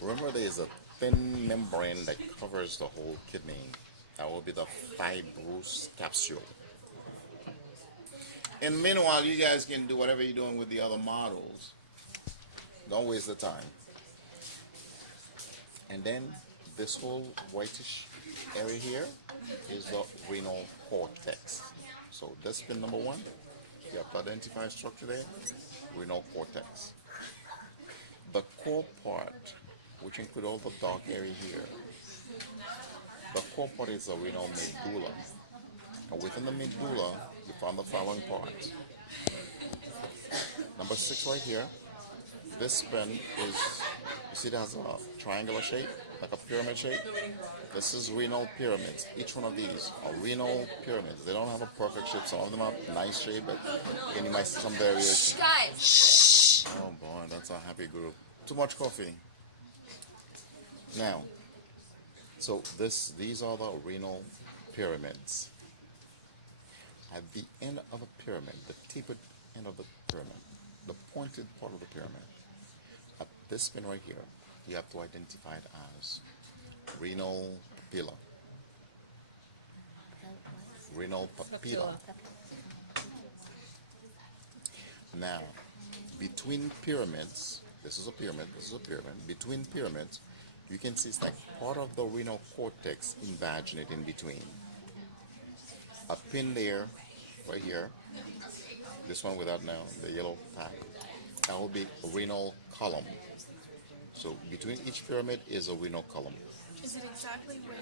Remember, there is a thin membrane that covers the whole kidney. That will be the fibrous capsule. And meanwhile, you guys can do whatever you're doing with the other models. Don't waste the time. And then this whole whitish area here is the renal cortex. So this pin number one, you have to identify structure there, renal cortex. The core part, which include all the dark area here, the core part is the renal medulla. And within the medulla, you find the following parts. Number six right here, this pin is, you see it has a triangular shape, like a pyramid shape. This is renal pyramids. Each one of these are renal pyramids. They don't have a perfect shape. Some of them have nice shape, but again, you might see some variation. Guys. Oh boy, that's a happy group. Too much coffee. Now, so these are the renal pyramids. At the end of a pyramid, the tapered end of the pyramid, the pointed part of the pyramid, at this pin right here, you have to identify it as renal papilla. Renal papilla. Now, between pyramids, this is a pyramid, this is a pyramid. Between pyramids, you can see it's like part of the renal cortex invaginate in between. A pin there, right here, this one without now the yellow tag, that will be a renal column. So between each pyramid is a renal column. Is it exactly where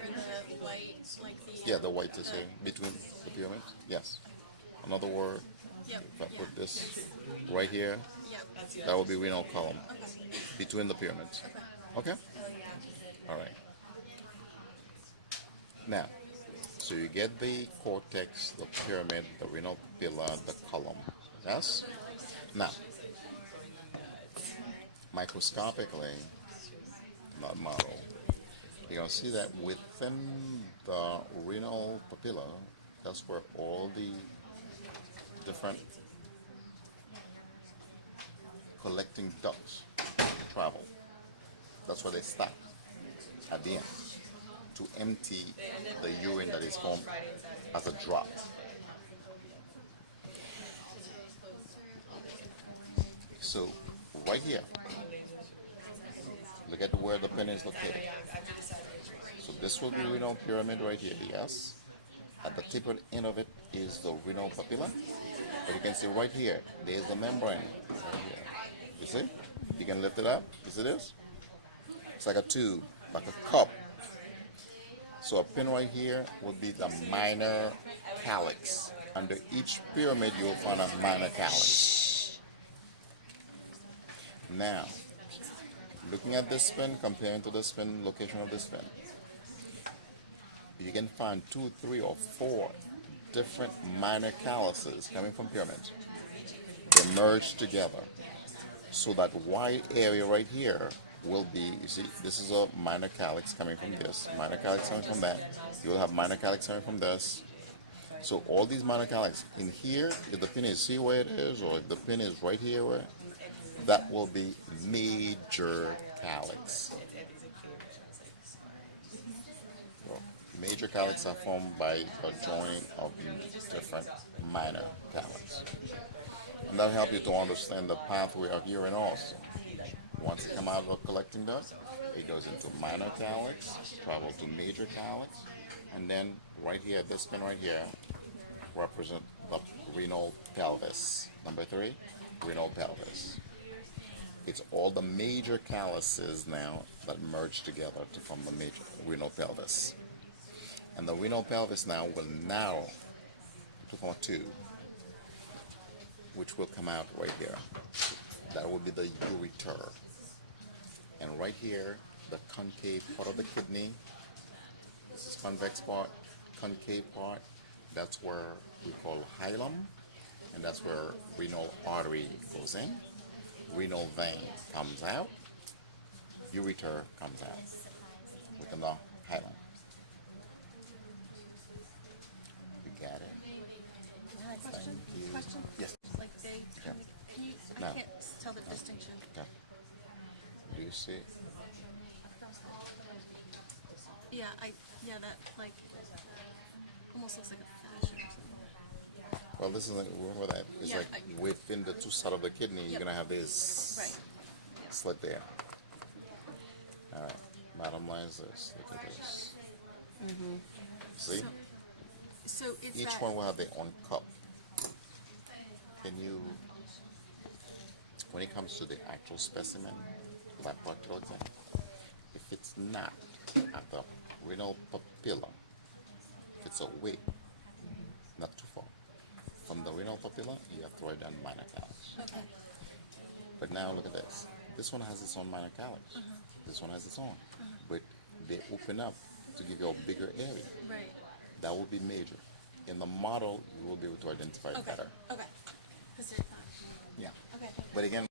the white, like the... Yeah, the white is here, between the pyramids, yes. Another word, Yep. if I put this right here, Yep. that will be renal column, Okay. between the pyramids. Okay. Okay? All right. Now, so you get the cortex, the pyramid, the renal papilla, the column. Yes? Now, microscopically, not model, you're going to see that within the renal papilla, that's where all the different collecting ducts travel. That's where they stop at the end to empty the urine that is formed as a drop. So right here, look at where the pin is located. So this will be renal pyramid right here, yes. At the tip end of it is the renal papilla. But you can see right here, there's the membrane right here. You see? You can lift it up. You see this? It's like a tube, like a cup. So a pin right here would be the minor calyx. Under each pyramid, you'll find a minor calyx. Now, looking at this pin, comparing to this pin, location of this pin, you can find 2, 3, or 4 different minor calyces coming from pyramids. They merge together. So that white area right here will be, you see, this is a minor calyx coming from this, minor calyx coming from that. You will have minor calyx coming from this. So all these minor calyx in here, if the pin is, see where it is, or if the pin is right here, where, that will be major calyx. So major calyx are formed by a joining of different minor calyx. And that'll help you to understand the pathway of urine also. Once it comes out of collecting duct, it goes into minor calyx, travel to major calyx, and then right here, this pin right here, represent the renal pelvis. Number 3, renal pelvis. It's all the major calyces now that merge together to form the major renal pelvis. And the renal pelvis now will narrow to form a tube, which will come out right here. That will be the ureter. And right here, the concave part of the kidney, this is convex part, concave part, that's where we call hilum, and that's where renal artery goes in. Renal vein comes out, ureter comes out within the hilum. You got it? Question? Thank you. Question? Yes. Like they, Yeah. can you, No. I can't tell the distinction. Okay. Do you see it? Yeah, that like almost looks like a fashion or something. Well, this is like, remember that it's Yeah, like within the two sides of the kidney, you're Yep. gonna have this Right. slit there. All right. Bottom line is this. Look at this. See, So it's each that. one will have their own cup. Can you, when it comes to the actual specimen, by practical exam, if it's not at the renal papilla, if it's away, not too far from the renal papilla, you have thyroid minor calyx. Okay. But now look at this. This one has its own minor calyx. This one has its own. But they open up to give you a bigger area. Right. That will be major. In the model, you will be able to identify it Okay. better. Okay. Because they're not. Yeah. Okay. But again,